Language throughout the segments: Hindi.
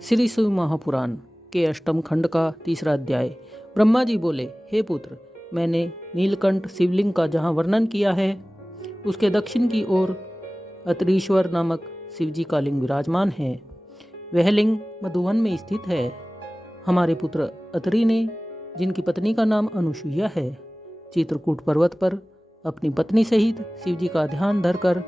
श्री शिव महापुराण के अष्टम खंड का तीसरा अध्याय। ब्रह्मा जी बोले, हे पुत्र, मैंने नीलकंठ शिवलिंग का जहाँ वर्णन किया है उसके दक्षिण की ओर अत्रीश्वर नामक शिवजी का लिंग विराजमान है। वह लिंग मधुवन में स्थित है। हमारे पुत्र अत्रि ने, जिनकी पत्नी का नाम अनुसुईया है, चित्रकूट पर्वत पर अपनी पत्नी सहित शिवजी का ध्यान धरकर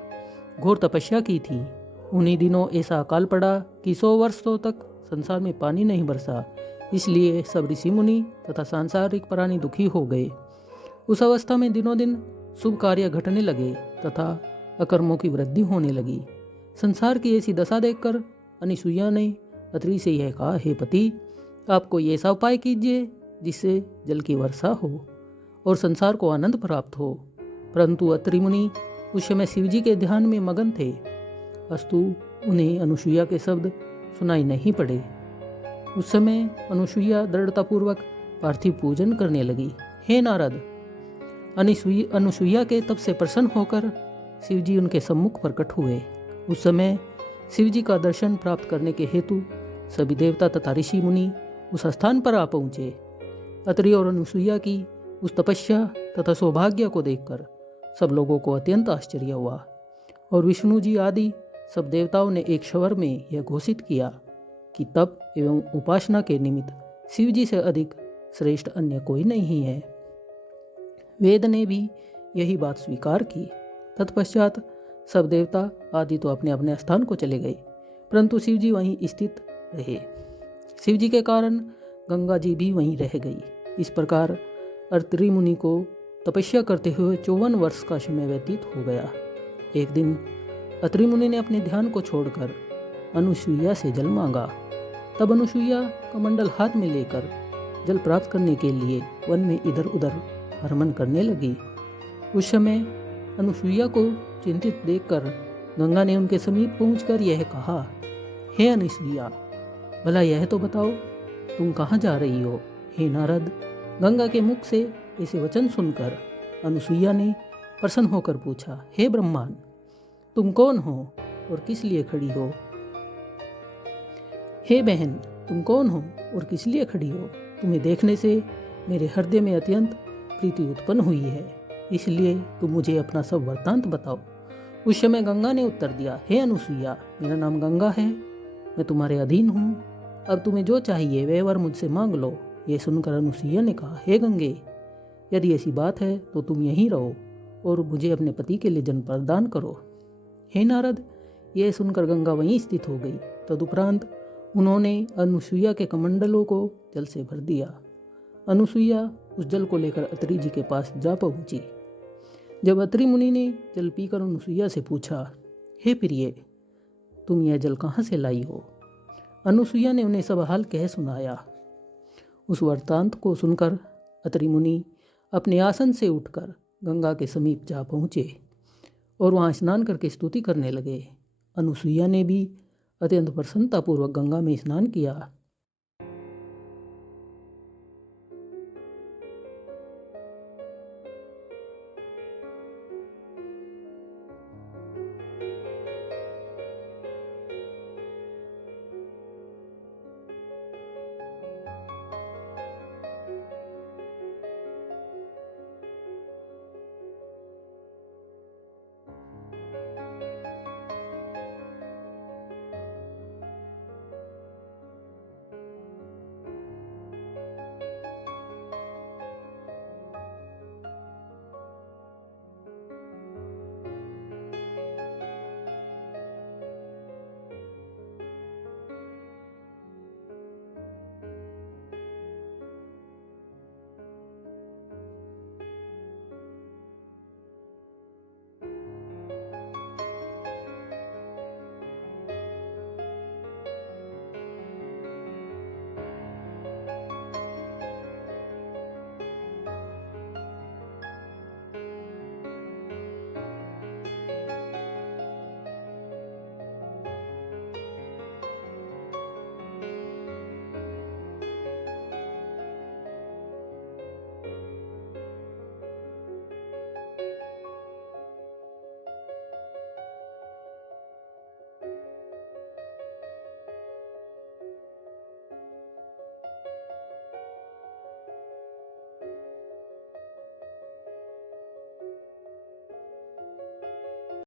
घोर तपस्या की थी। उन्हीं दिनों ऐसा अकाल पड़ा कि 100 वर्षों तक संसार में पानी नहीं बरसा। इसलिए सब ऋषि मुनि तथा सांसारिक प्राणी दुखी हो गए। उस अवस्था में दिनों दिन शुभ कार्य घटने लगे तथा अकर्मों की वृद्धि होने लगी। संसार की ऐसी दशा देखकर अनुसुईया ने अत्रि से यह कहा, हे पति, आप कोई ऐसा उपाय कीजिए जिससे जल की वर्षा हो और संसार को आनंद प्राप्त हो। परंतु अत्रि मुनि उस समय शिवजी के ध्यान में मगन थे, अस्तु उन्हें अनुसुईया के शब्द सुनाई नहीं पड़े। उस समय अनुसुईया दृढ़तापूर्वक पार्थिव पूजन करने लगी। हे नारद, अनुसुईया के तप से प्रसन्न होकर शिवजी उनके सम्मुख प्रकट हुए। उस समय शिवजी का दर्शन प्राप्त करने के हेतु सभी देवता तथा ऋषि मुनि उस स्थान पर आ पहुँचे। अत्रि और अनुसुईया की उस तपस्या तथा सौभाग्य को देखकर सब लोगों को अत्यंत आश्चर्य हुआ और विष्णु जी आदि सब देवताओं ने एक स्वर में यह घोषित किया कि तप एवं उपासना के निमित्त शिवजी से अधिक श्रेष्ठ अन्य कोई नहीं है। वेद ने भी यही बात स्वीकार की। तत्पश्चात सब देवता आदि तो अपने अपने स्थान को चले गए, परंतु शिवजी वहीं स्थित रहे। शिवजी के कारण गंगा जी भी वहीं रह गई। इस प्रकार अत्रि मुनि को तपस्या करते हुए 54 वर्ष का समय व्यतीत हो गया। एक दिन अत्रि मुनि ने अपने ध्यान को छोड़कर अनुसुईया से जल मांगा। तब अनुसुईया कमंडल हाथ में लेकर जल प्राप्त करने के लिए वन में इधर उधर भ्रमण करने लगी। उस समय अनुसुईया को चिंतित देखकर गंगा ने उनके समीप पहुंचकर यह कहा, हे अनुसुईया, भला यह तो बताओ तुम कहाँ जा रही हो। हे नारद, गंगा के मुख से ऐसे वचन सुनकर अनुसुईया ने प्रसन्न होकर पूछा, हे ब्रह्मांड, तुम कौन हो और किस लिए खड़ी हो। हे बहन, तुम कौन हो और किस लिए खड़ी हो। तुम्हें देखने से मेरे हृदय में अत्यंत प्रीति उत्पन्न हुई है, इसलिए तुम मुझे अपना सब वृत्तांत बताओ। उस समय गंगा ने उत्तर दिया, हे अनुसुईया, मेरा नाम गंगा है, मैं तुम्हारे अधीन हूँ। अब तुम्हें जो चाहिए वह वर मुझसे मांग लो। यह सुनकर अनुसुईया ने कहा, हे गंगे, यदि ऐसी बात है तो तुम यहीं रहो और मुझे अपने पति के लिए जन प्रदान करो। हे नारद, यह सुनकर गंगा वहीं स्थित हो गई। तदुपरांत उन्होंने अनुसुईया के कमंडलों को जल से भर दिया। अनुसुईया उस जल को लेकर अत्रि जी के पास जा पहुंची। जब अत्रि मुनि ने जल पीकर अनुसुईया से पूछा, हे प्रिय, तुम यह जल कहाँ से लाई हो। अनुसुईया ने उन्हें सब हाल कह सुनाया। उस वृत्तांत को सुनकर अत्रि मुनि अपने आसन से उठकर गंगा के समीप जा पहुँचे और वहाँ स्नान करके स्तुति करने लगे। अनुसुईया ने भी अत्यंत प्रसन्नतापूर्वक गंगा में स्नान किया।